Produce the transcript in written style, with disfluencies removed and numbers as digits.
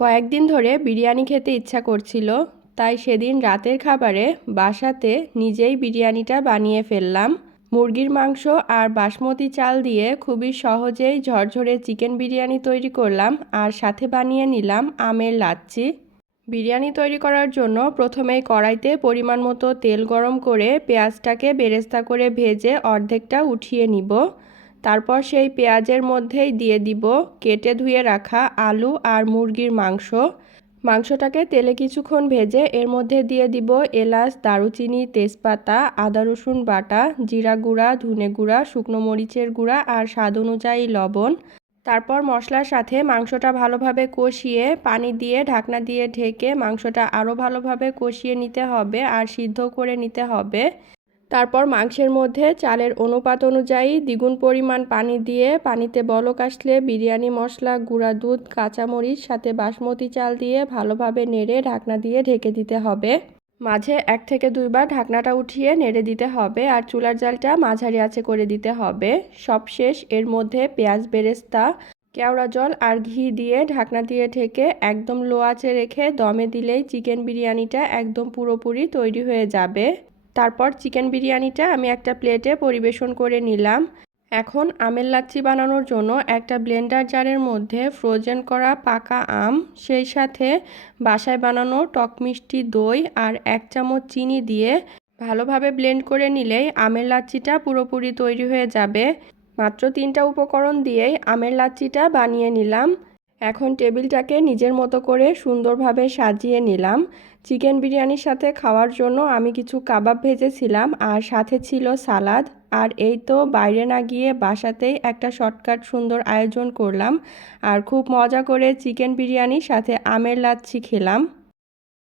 কয়েকদিন ধরে বিরিয়ানি খেতে ইচ্ছা করছিল, তাই সেদিন রাতের খাবারে বাসাতে নিজেই বিরিয়ানিটা বানিয়ে ফেললাম। মুরগির মাংস আর বাসমতি চাল দিয়ে খুবই সহজেই ঝরঝরে চিকেন বিরিয়ানি তৈরি করলাম, আর সাথে বানিয়ে নিলাম আমের লাচ্ছি। বিরিয়ানি তৈরি করার জন্য প্রথমেই কড়াইতে পরিমাণ মতো তেল গরম করে পেঁয়াজটাকে বেরেস্তা করে ভেজে অর্ধেকটা উঠিয়ে নিব। তারপর সেই পেঁয়াজের মধ্যেই দিয়ে দিব কেটে ধুয়ে রাখা আলু আর মুরগির মাংস। মাংসটাকে তেলে কিছুক্ষণ ভেজে এর মধ্যে দিয়ে দিব এলাচ, দারুচিনি, তেজপাতা, আদা রসুন বাটা, জিরা গুঁড়া, ধনে গুঁড়া, শুকনো মরিচের গুঁড়া আর স্বাদ অনুযায়ী লবণ। তারপর মশলার সাথে মাংসটা ভালোভাবে কষিয়ে পানি দিয়ে ঢাকনা দিয়ে ঢেকে মাংসটা আরও ভালোভাবে কষিয়ে নিতে হবে আর সিদ্ধ করে নিতে হবে। তারপর মাংসের মধ্যে চালের অনুপাত অনুযায়ী দ্বিগুণ পরিমাণ পানি দিয়ে পানিতে বলক আসলে বিরিয়ানি মশলা, গুঁড়া দুধ, কাঁচামরিচ সাথে বাসমতি চাল দিয়ে ভালোভাবে নেড়ে ঢাকনা দিয়ে ঢেকে দিতে হবে। মাঝে 1 থেকে 2 বার ঢাকনাটা উঠিয়ে নেড়ে দিতে হবে আর চুলার জালটা মাঝারি আঁচে করে দিতে হবে। সবশেষ এর মধ্যে পেঁয়াজ বেরেস্তা, কেওড়া জল আর ঘি দিয়ে ঢাকনা দিয়ে ঢেকে একদম লো আঁচে রেখে দমে দিলেই চিকেন বিরিয়ানিটা একদম পুরোপুরি তৈরি হয়ে যাবে। তারপর চিকেন বিরিয়ানিটা আমি একটা প্লেটে পরিবেশন করে নিলাম। এখন আমের লাচ্ছি বানানোর জন্য একটা ব্লেন্ডার জারের মধ্যে ফ্রোজেন করা পাকা আম, সেই সাথে বাসায় বানানো টক মিষ্টি দই আর 1 চামচ চিনি দিয়ে ভালোভাবে ব্লেন্ড করে নিলেই আমের লাচ্ছিটা পুরোপুরি তৈরি হয়ে যাবে। মাত্র 3টা উপকরণ দিয়েই আমের লাচ্ছিটা বানিয়ে নিলাম। এখন টেবিলটাকে নিজের মতো করে সুন্দরভাবে সাজিয়ে নিলাম। চিকেন বিরিয়ানির সাথে খাওয়ার জন্য আমি কিছু কাবাব ভেজেছিলাম আর সাথে ছিল সালাদ। আর এই তো বাইরে না গিয়ে বাসাতেই একটা শর্টকাট সুন্দর আয়োজন করলাম আর খুব মজা করে চিকেন বিরিয়ানির সাথে আমের লাচ্ছি খেলাম।